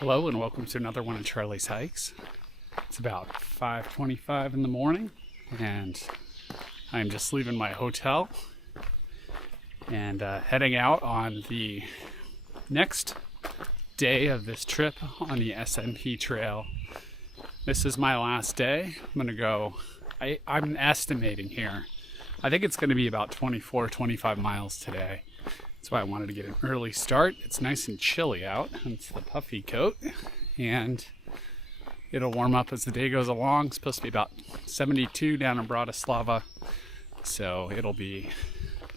Hello and welcome to another one of Charlie's hikes. It's about 5:25 in the morning and I'm just leaving my hotel and heading out on the next day of this trip on the SNP Trail. This is my last day. I'm gonna go, I'm estimating here, I think it's gonna be about 25 miles today. That's why I wanted to get an early start. It's nice and chilly out, hence the puffy coat, and it'll warm up as the day goes along. It's supposed to be about 72 down in Bratislava, so it'll be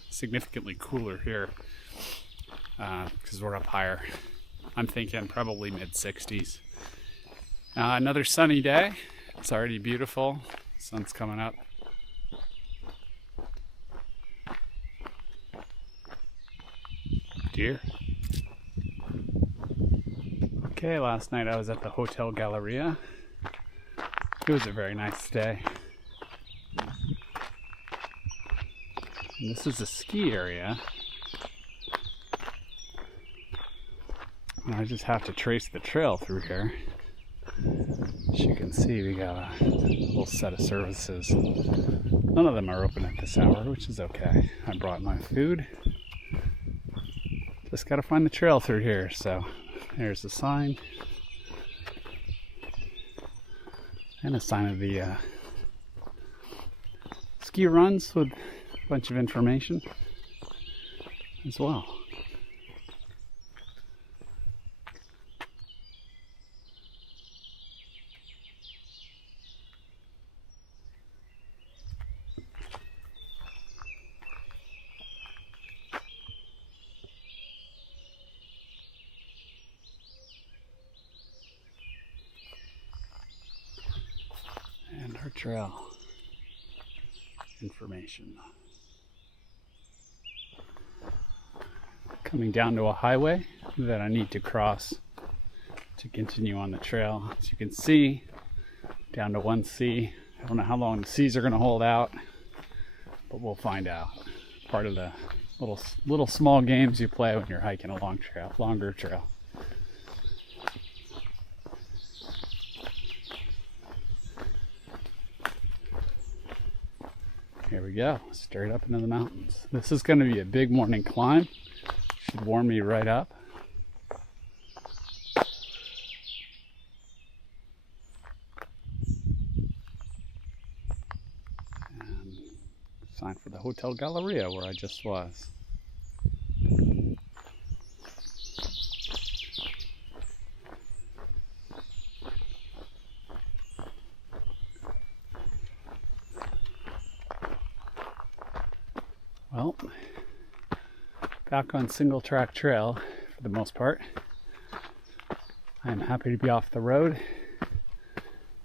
significantly cooler here because we're up higher. I'm thinking probably mid-60s. Another sunny day. It's already beautiful. Sun's coming up. Deer. Okay, last night I was at the Hotel Galleria. It was a very nice day. And this is a ski area. And I just have to trace the trail through here. As you can see, we got a little set of services. None of them are open at this hour, which is okay. I brought my food. Just gotta find the trail through here. So there's the sign and a sign of the ski runs with a bunch of information as well. And our trail information. Coming down to a highway that I need to cross to continue on the trail. As you can see, down to 1C. I don't know how long the C's are going to hold out, but we'll find out. Part of the little small games you play when you're hiking a longer trail. Here we go, straight up into the mountains. This is going to be a big morning climb. Should warm me right up. And sign for the Hotel Galleria where I just was. Well, back on single track trail for the most part. I am happy to be off the road.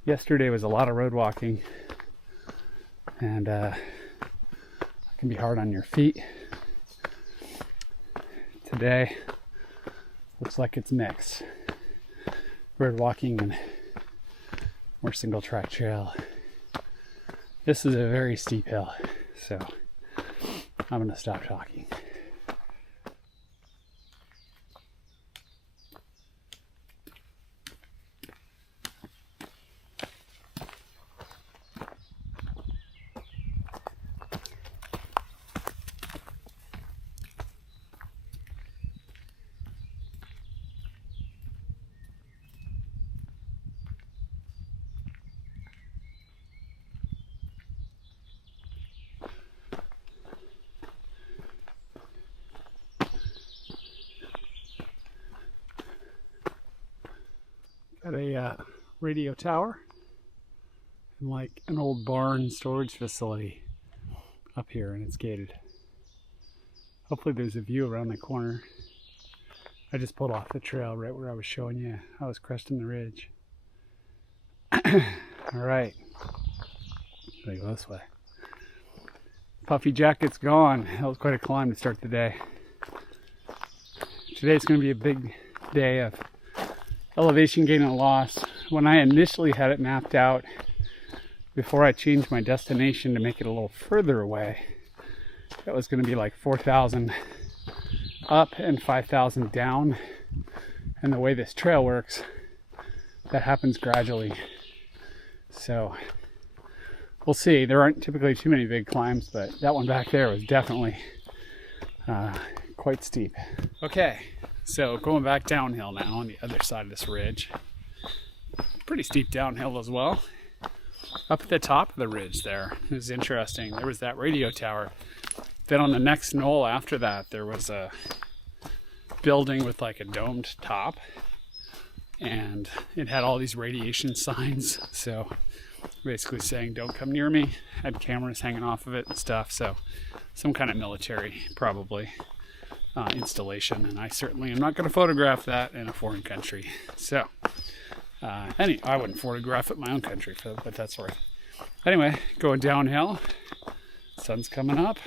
Yesterday was a lot of road walking and it can be hard on your feet. Today looks like it's mixed. Road walking and more single track trail. This is a very steep hill, so I'm going to stop talking. Got a radio tower and like an old barn storage facility up here, and it's gated. Hopefully there's a view around the corner. I just pulled off the trail right where I was showing you. I was cresting the ridge. Alright, gotta go this way. Puffy jacket's gone. That was quite a climb to start the day. Today's going to be a big day of elevation gain and loss. When I initially had it mapped out, before I changed my destination to make it a little further away, that was going to be like 4,000 up and 5,000 down. And the way this trail works, that happens gradually. So we'll see. There aren't typically too many big climbs, but that one back there was definitely quite steep. Okay, so going back downhill now on the other side of this ridge. Pretty steep downhill as well. Up at the top of the ridge there, it was interesting. There was that radio tower. Then on the next knoll after that, there was a building with like a domed top. And it had all these radiation signs. So basically saying, don't come near me. Had cameras hanging off of it and stuff. So some kind of military, probably, installation. And I certainly am not going to photograph that in a foreign country. So I wouldn't photograph it in my own country, but that's worth. Anyway, going downhill. Sun's coming up.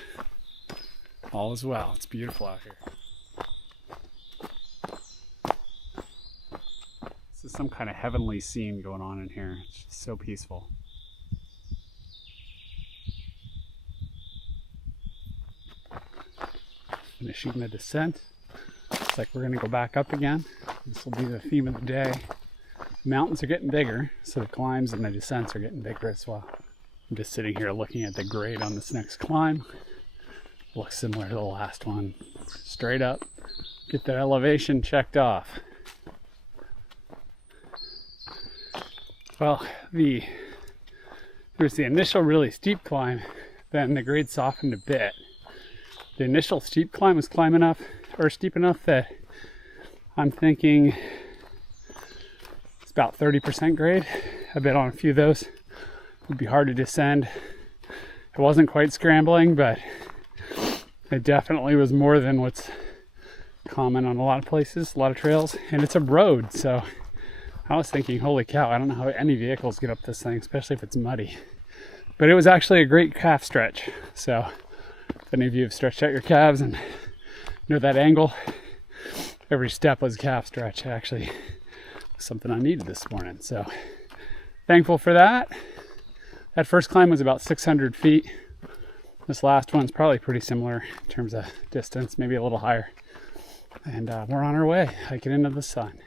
All is well. It's beautiful out here. This is some kind of heavenly scene going on in here. It's just so peaceful. Finishing the descent. Looks like we're going to go back up again. This will be the theme of the day. The mountains are getting bigger, so the climbs and the descents are getting bigger as well. I'm just sitting here looking at the grade on this next climb. Looks similar to the last one. Straight up, get that elevation checked off. Well, there's the initial really steep climb, then the grade softened a bit. The initial steep climb was steep enough that I'm thinking it's about 30% grade. I've been on a few of those. It would be hard to descend. It wasn't quite scrambling, but it definitely was more than what's common on a lot of places, a lot of trails, and it's a road, so I was thinking, holy cow, I don't know how any vehicles get up this thing, especially if it's muddy. But it was actually a great calf stretch. So if any of you have stretched out your calves and know that angle, every step was a calf stretch. Actually, something I needed this morning. So thankful for that. That first climb was about 600 feet. This last one's probably pretty similar in terms of distance, maybe a little higher. And we're on our way, hiking into the sun.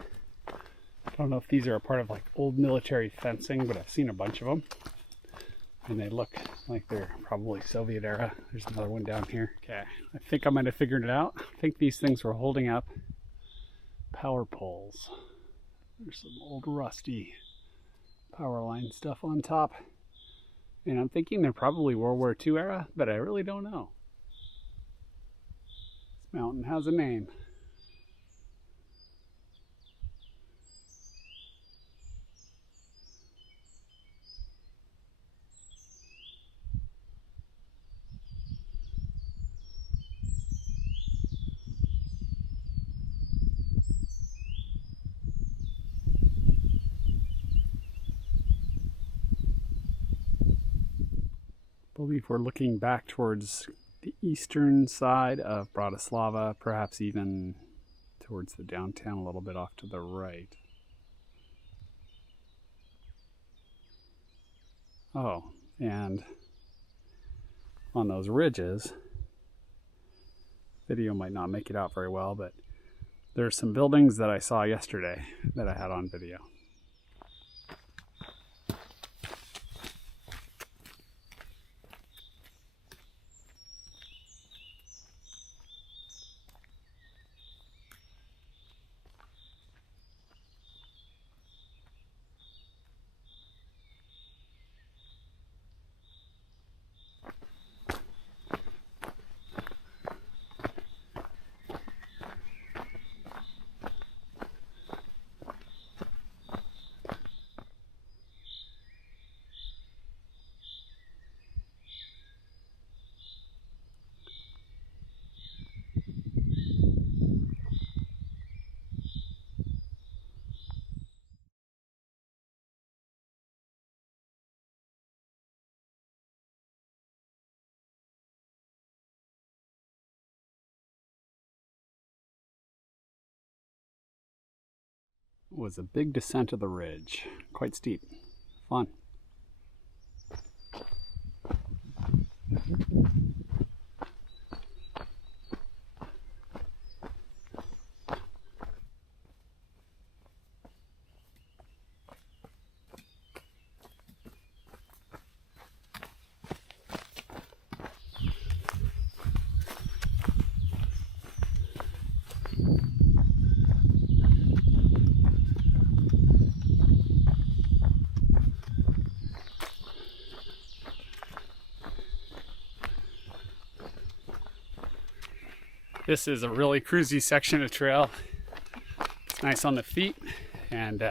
I don't know if these are a part of like old military fencing, but I've seen a bunch of them. And they look like they're probably Soviet era. There's another one down here. Okay, I think I might have figured it out. I think these things were holding up power poles. There's some old rusty power line stuff on top. And I'm thinking they're probably World War II era, but I really don't know. This mountain has a name. I believe we're looking back towards the eastern side of Bratislava, perhaps even towards the downtown a little bit off to the right. Oh, and on those ridges, video might not make it out very well, but there's some buildings that I saw yesterday that I had on video. Was a big descent of the ridge, quite steep, fun. This is a really cruisy section of trail. It's nice on the feet, and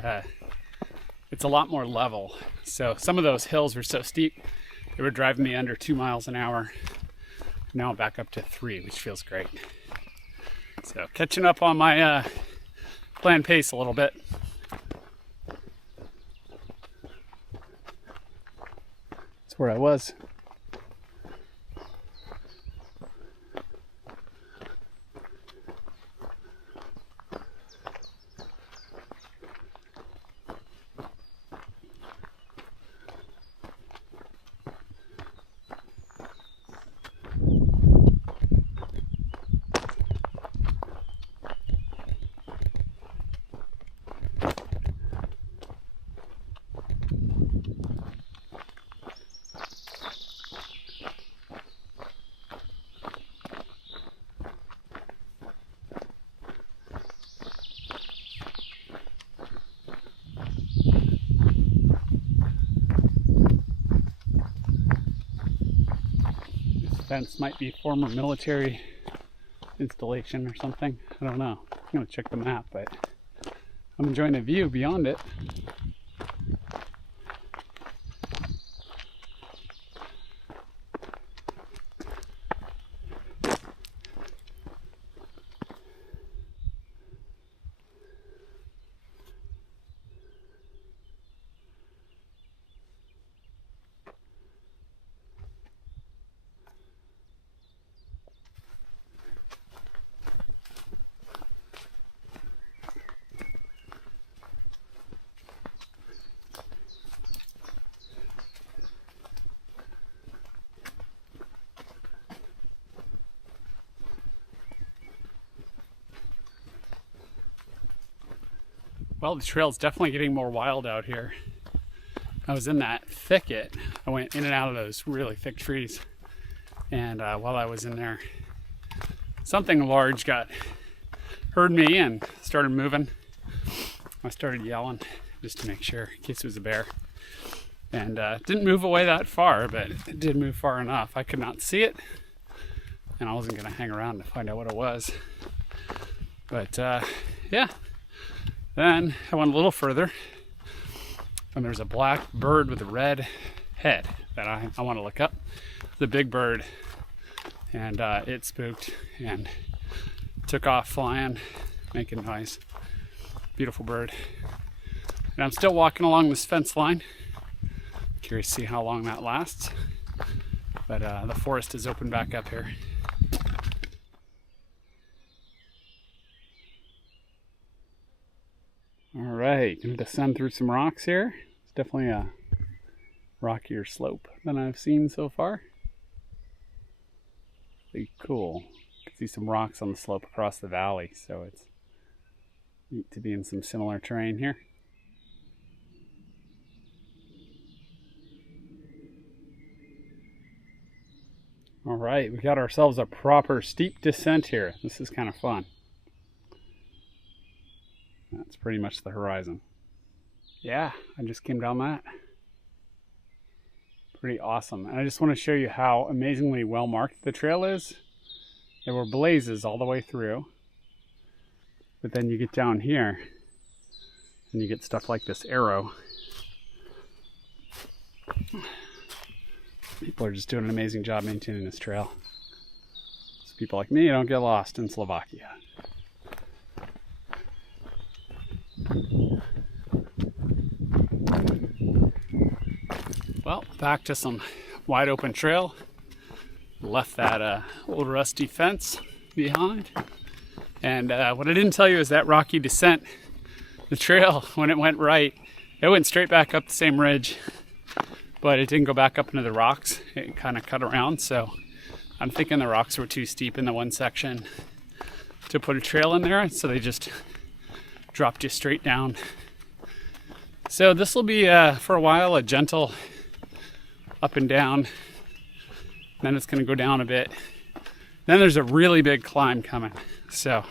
it's a lot more level. So some of those hills were so steep, they were driving me under 2 miles an hour. Now I'm back up to 3, which feels great. So catching up on my planned pace a little bit. That's where I was. Fence might be former military installation or something. I don't know. I'm gonna check the map, but I'm enjoying the view beyond it. Well, the trail's definitely getting more wild out here. I was in that thicket. I went in and out of those really thick trees. And while I was in there, something large heard me and started moving. I started yelling just to make sure, in case it was a bear. And didn't move away that far, but it did move far enough. I could not see it, and I wasn't gonna hang around to find out what it was. But yeah. Then I went a little further, and there's a black bird with a red head that I want to look up. The big bird, and it spooked and took off flying, making noise. Beautiful bird. And I'm still walking along this fence line. Curious to see how long that lasts. But the forest is open back up here. All right, gonna descend through some rocks here. It's definitely a rockier slope than I've seen so far. Pretty cool. You can see some rocks on the slope across the valley, so it's neat to be in some similar terrain here. All right, we got ourselves a proper steep descent here. This is kind of fun. That's pretty much the horizon. Yeah, I just came down that. Pretty awesome. And I just want to show you how amazingly well marked the trail is. There were blazes all the way through. But then you get down here and you get stuff like this arrow. People are just doing an amazing job maintaining this trail. So people like me don't get lost in Slovakia. Well, back to some wide open trail. Left that old rusty fence behind. And what I didn't tell you is that rocky descent, the trail, when it went right, it went straight back up the same ridge, but it didn't go back up into the rocks. It kind of cut around, so I'm thinking the rocks were too steep in the one section to put a trail in there, so they just dropped you straight down. So this will be, for a while, a gentle up and down. Then it's gonna go down a bit. Then there's a really big climb coming. So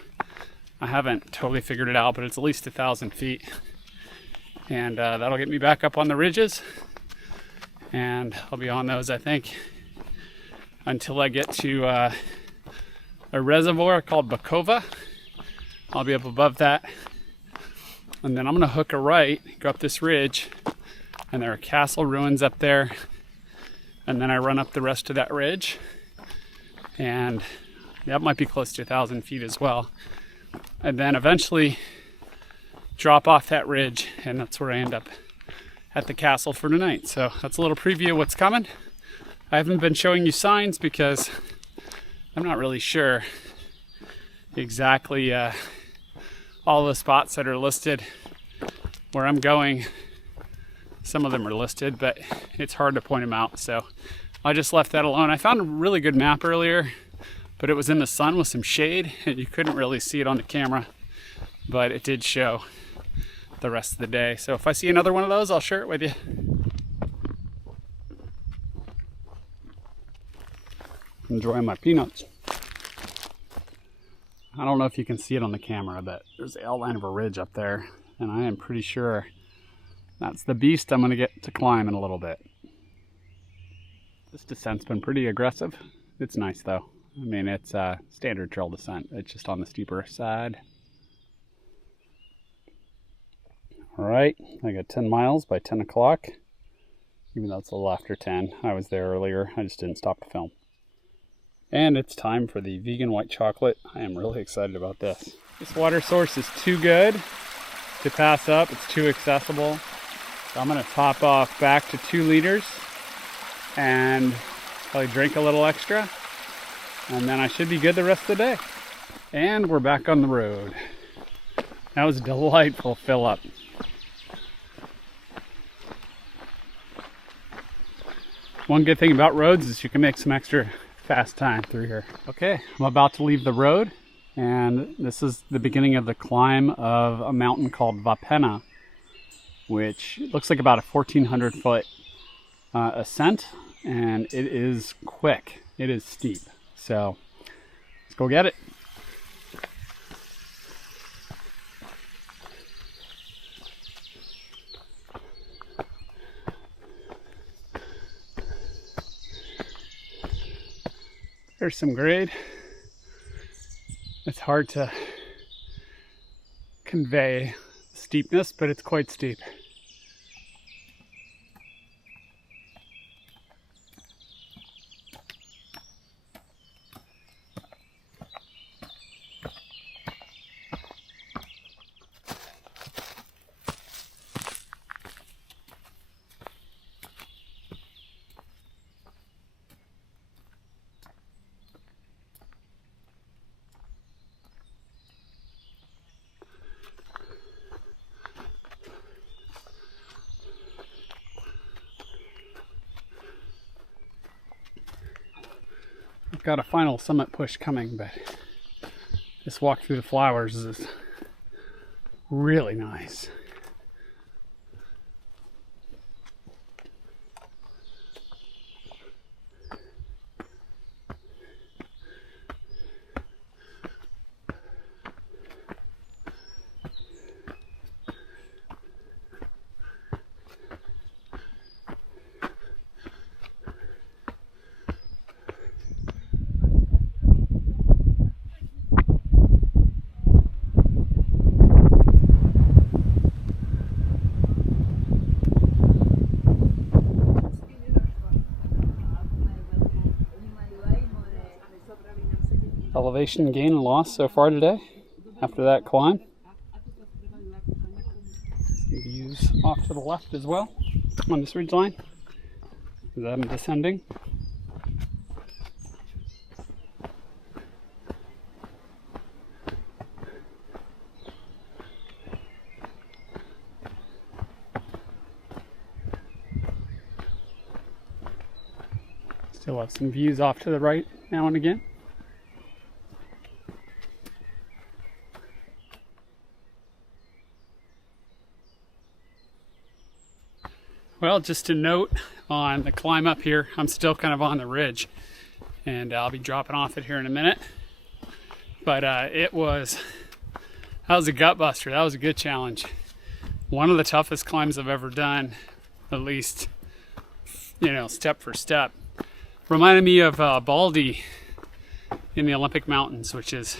I haven't totally figured it out, but it's at least 1,000 feet. And that'll get me back up on the ridges. And I'll be on those, I think, until I get to a reservoir called Bakova. I'll be up above that. And then I'm gonna hook a right, go up this ridge, and there are castle ruins up there. And then I run up the rest of that ridge. And that might be close to 1,000 feet as well. And then eventually drop off that ridge, and that's where I end up at the castle for tonight. So that's a little preview of what's coming. I haven't been showing you signs because I'm not really sure exactly all the spots that are listed where I'm going. Some of them are listed, but it's hard to point them out, so I just left that alone. I found a really good map earlier, but it was in the sun with some shade, and you couldn't really see it on the camera, but it did show the rest of the day. So if I see another one of those, I'll share it with you. Enjoying my peanuts. I don't know if you can see it on the camera, but there's the outline of a ridge up there, and I am pretty sure that's the beast I'm going to get to climb in a little bit. This descent's been pretty aggressive. It's nice though. I mean, it's a standard trail descent. It's just on the steeper side. All right, I got 10 miles by 10 o'clock, even though it's a little after 10. I was there earlier. I just didn't stop to film. And it's time for the vegan white chocolate. I am really excited about this. This water source is too good to pass up. It's too accessible. So I'm gonna top off back to 2 liters and probably drink a little extra. And then I should be good the rest of the day. And we're back on the road. That was a delightful fill up. One good thing about roads is you can make some extra fast time through here. Okay, I'm about to leave the road, and this is the beginning of the climb of a mountain called Vapena, which looks like about a 1,400 foot ascent, and it is quick. It is steep. So let's go get it. There's some grade. It's hard to convey steepness, but it's quite steep. Got a final summit push coming, but this walk through the flowers is really nice. Elevation gain and loss so far today after that climb. Some views off to the left as well on this ridge line as I'm descending. Still have some views off to the right now and again. Well, just a note on the climb up here, I'm still kind of on the ridge, and I'll be dropping off it here in a minute. But that was a gut buster. That was a good challenge. One of the toughest climbs I've ever done, at least, you know, step for step. Reminded me of Baldy in the Olympic Mountains, which is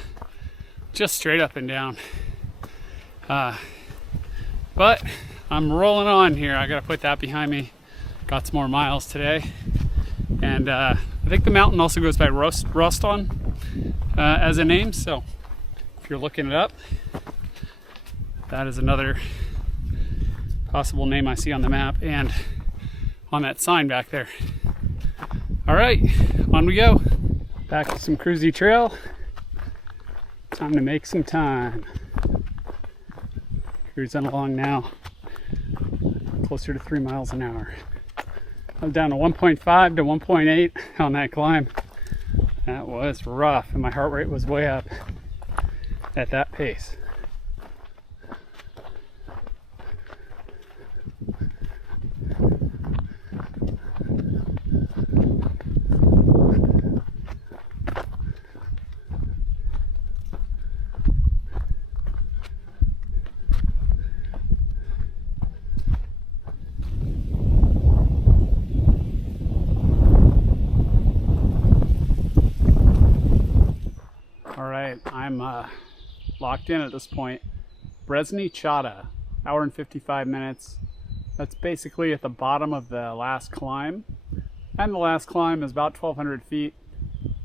just straight up and down. But I'm rolling on here. I gotta put that behind me. Got some more miles today. And I think the mountain also goes by Roston as a name, so if you're looking it up, that is another possible name I see on the map and on that sign back there. All right, on we go. Back to some cruisy trail. Time to make some time. Cruising along now, closer to 3 miles an hour. I'm down to 1.5 to 1.8 on that climb. That was rough, and my heart rate was way up at that pace. I'm locked in at this point. Prezinska Baba, hour and 55 minutes. That's basically at the bottom of the last climb. And the last climb is about 1,200 feet.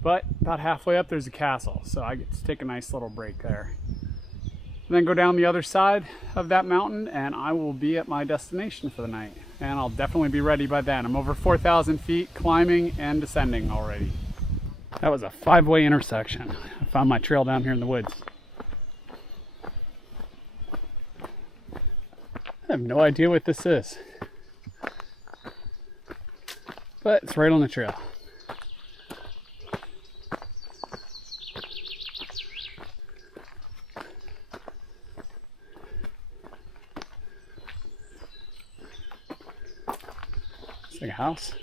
But about halfway up there's a castle, so I get to take a nice little break there. And then go down the other side of that mountain and I will be at my destination for the night. And I'll definitely be ready by then. I'm over 4,000 feet climbing and descending already. That was a 5-way intersection. I found my trail down here in the woods. I have no idea what this is, but it's right on the trail. It's like a house.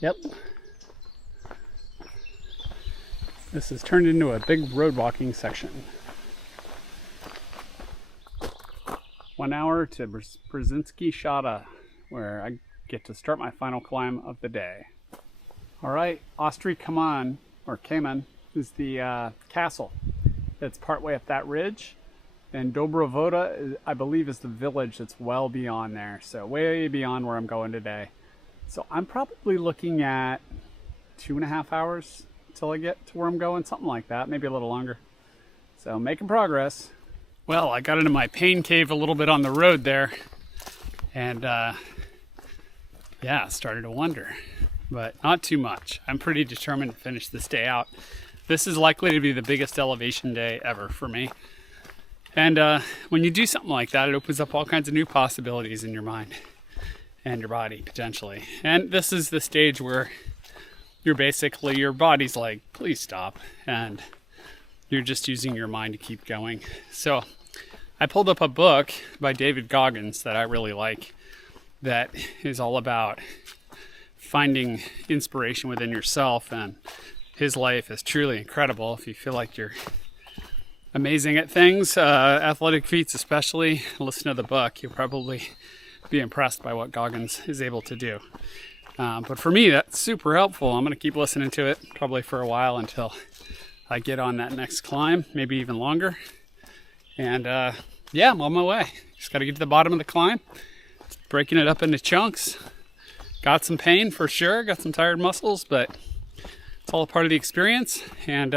Yep. This has turned into a big road walking section. 1 hour to Prezinska Baba, where I get to start my final climb of the day. All right, Ostrý or Kameň is the castle. It's partway up that ridge, and Dobra Voda, I believe, is the village that's well beyond there. So way beyond where I'm going today. So I'm probably looking at 2.5 hours till I get to where I'm going, something like that, maybe a little longer. So making progress. Well, I got into my pain cave a little bit on the road there, and yeah, started to wonder, but not too much. I'm pretty determined to finish this day out. This is likely to be the biggest elevation day ever for me. And when you do something like that, it opens up all kinds of new possibilities in your mind and your body, potentially. And this is the stage where your body's like, please stop, and you're just using your mind to keep going. So I pulled up a book by David Goggins that I really like, that is all about finding inspiration within yourself, and his life is truly incredible. If you feel like you're amazing at things, athletic feats especially, listen to the book. You'll probably be impressed by what Goggins is able to do. But for me, that's super helpful. I'm going to keep listening to it probably for a while until I get on that next climb, maybe even longer. And yeah, I'm on my way. Just got to get to the bottom of the climb, breaking it up into chunks. Got some pain for sure, got some tired muscles, but it's all a part of the experience. And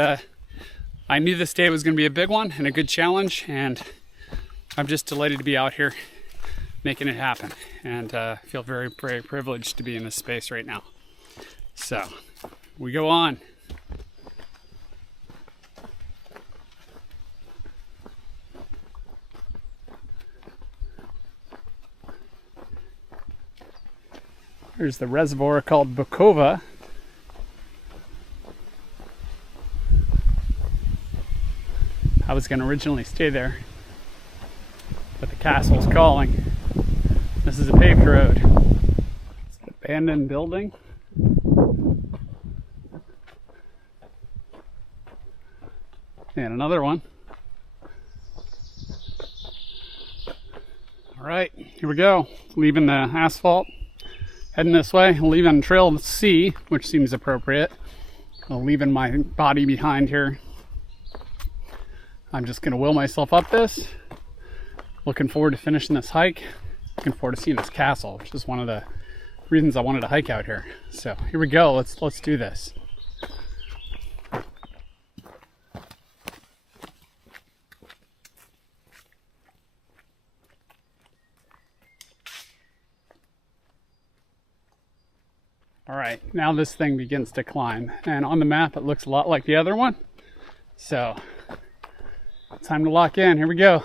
I knew this day was going to be a big one and a good challenge, and I'm just delighted to be out here making it happen, and feel very, very privileged to be in this space right now. So we go on. There's the reservoir called Bukova. I was going to originally stay there, but the castle's calling. This is a paved road. It's an abandoned building. And another one. All right, here we go. Leaving the asphalt, heading this way, leaving Trail C, which seems appropriate. I'm leaving my body behind here. I'm just gonna will myself up this. Looking forward to finishing this hike. Looking forward to seeing this castle, which is one of the reasons I wanted to hike out here. So here we go. Let's do this. All right, now this thing begins to climb, and on the map it looks a lot like the other one. So time to lock in. Here we go.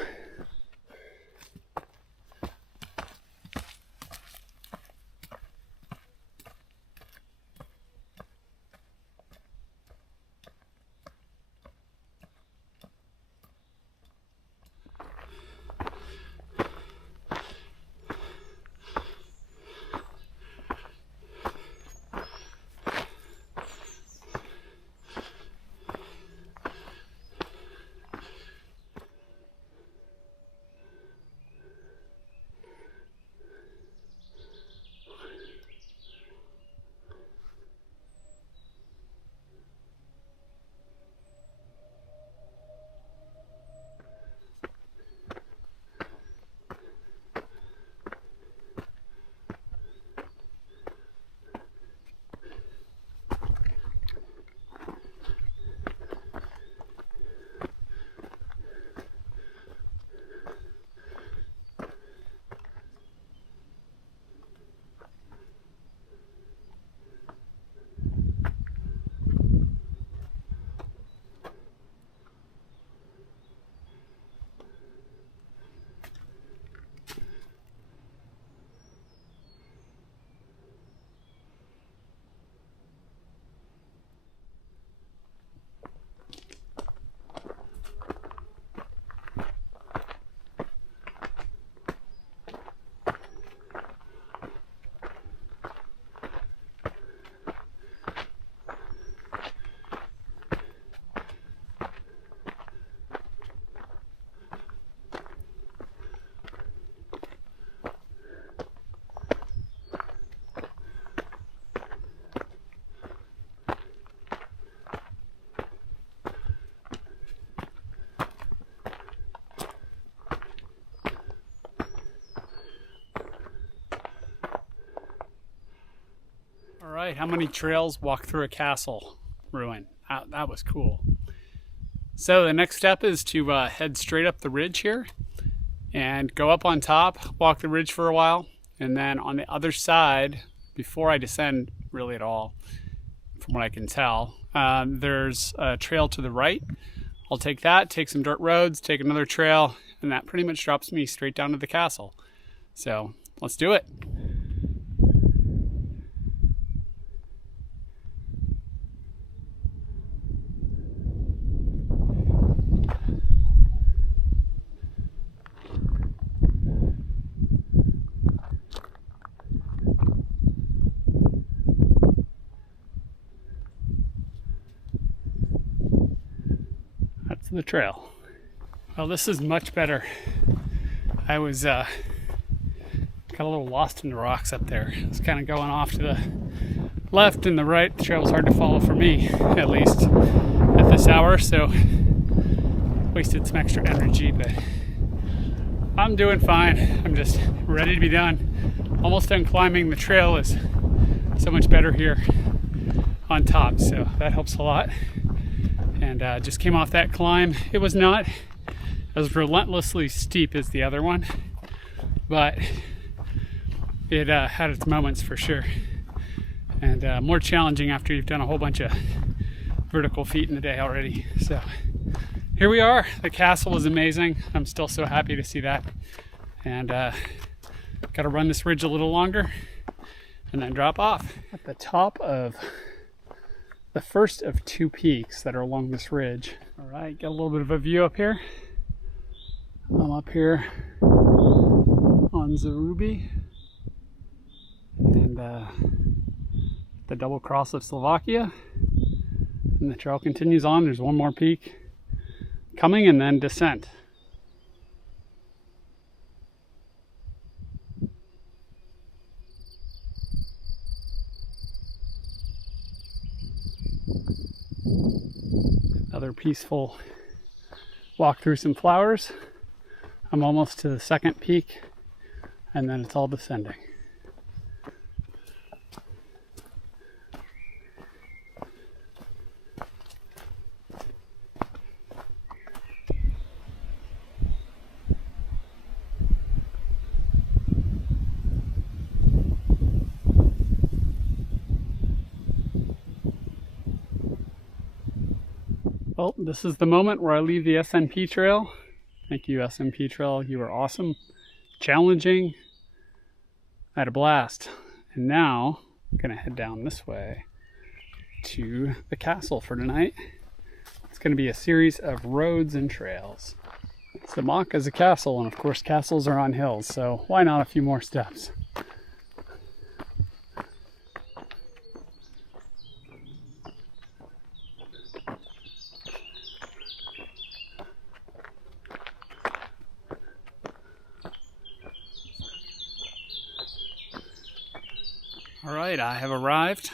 All right, how many trails walk through a castle ruin? That was cool. So the next step is to head straight up the ridge here and go up on top, walk the ridge for a while, and then on the other side, before I descend really at all, from what I can tell, there's a trail to the right. I'll take that, take some dirt roads, take another trail, and that pretty much drops me straight down to the castle. So let's do it. That's the trail. Well, this is much better. I was got a little lost in the rocks up there. It's kind of going off to the left and the right. The trail was hard to follow for me, at least at this hour, so wasted some extra energy, but I'm doing fine. I'm just ready to be done. Almost done climbing. The trail is so much better here on top, so that helps a lot. And just came off that climb. It was not as relentlessly steep as the other one, but it had its moments for sure. And more challenging after you've done a whole bunch of vertical feet in the day already. So here we are. The castle is amazing. I'm still so happy to see that. And got to run this ridge a little longer and then drop off. At the top of the first of two peaks that are along this ridge. All right, got a little bit of a view up here. I'm up here on Zarubi and the double cross of Slovakia. And the trail continues on. There's one more peak coming and then descent. Another peaceful walk through some flowers. I'm almost to the second peak, and then it's all descending. Well, this is the moment where I leave the SNP Trail. Thank you, SNP Trail. You were awesome, challenging. I had a blast. And now I'm gonna head down this way to the castle for tonight. It's gonna be a series of roads and trails. Smolenice is a castle, and of course castles are on hills, so why not a few more steps? All right, I have arrived.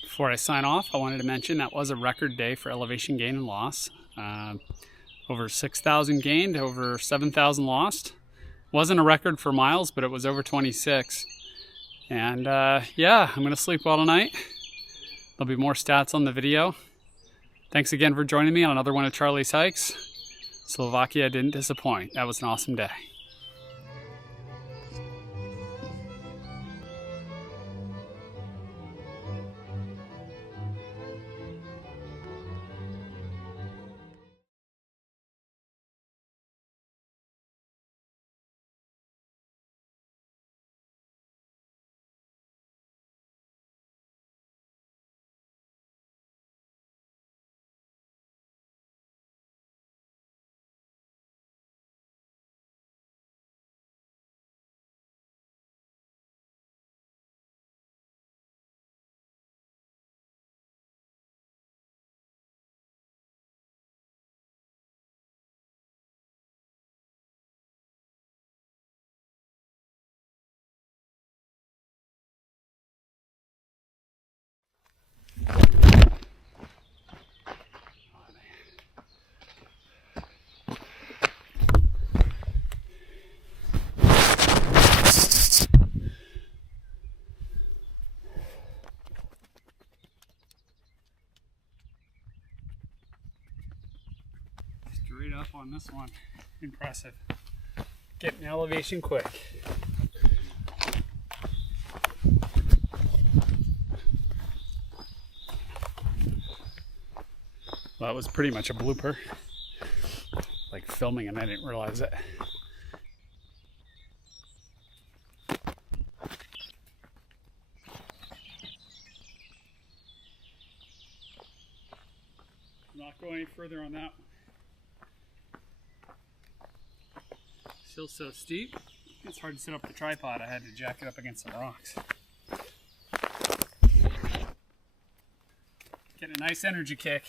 Before I sign off, I wanted to mention that was a record day for elevation gain and loss. Over 6,000 gained, over 7,000 lost. Wasn't a record for miles, but it was over 26. And yeah, I'm gonna sleep well tonight. There'll be more stats on the video. Thanks again for joining me on another one of Charlie's hikes. Slovakia didn't disappoint. That was an awesome day. Straight up on this one. Impressive. Getting elevation quick. Well, that was pretty much a blooper. Like filming and I didn't realize it. Not go any further on that one. Still so steep, it's hard to set up the tripod. I had to jack it up against some rocks. Getting a nice energy kick.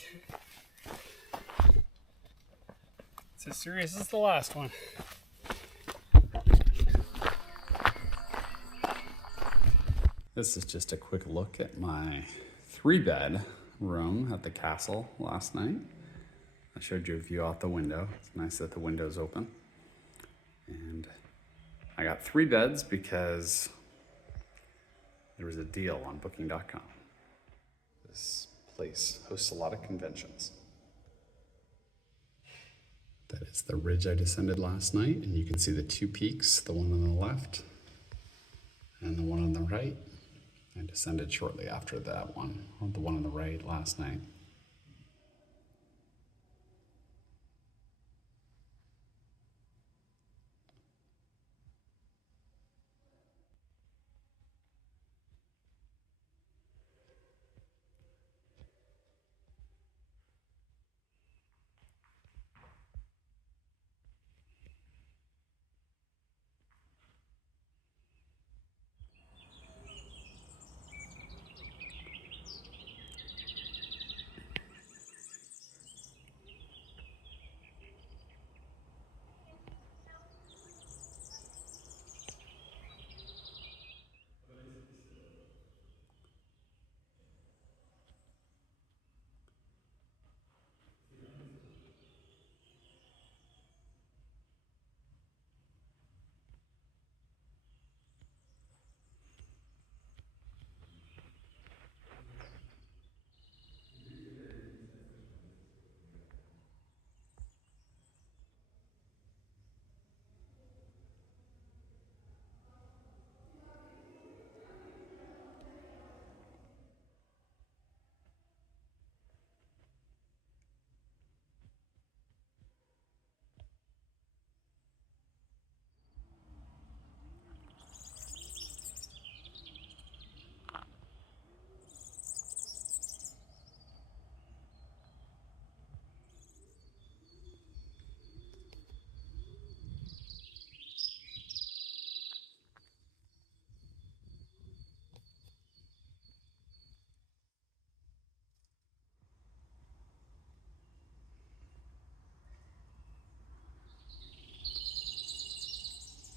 It's as serious as the last one. This is just a quick look at my 3-bed room at the castle last night. I showed you a view out the window. It's nice that the window's open. And I got 3 beds because there was a deal on booking.com. This place hosts a lot of conventions. That is the ridge I descended last night, and you can see the 2 peaks, the one on the left and the one on the right. I descended shortly after that one, or the one on the right last night.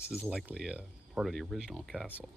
This is likely a part of the original castle.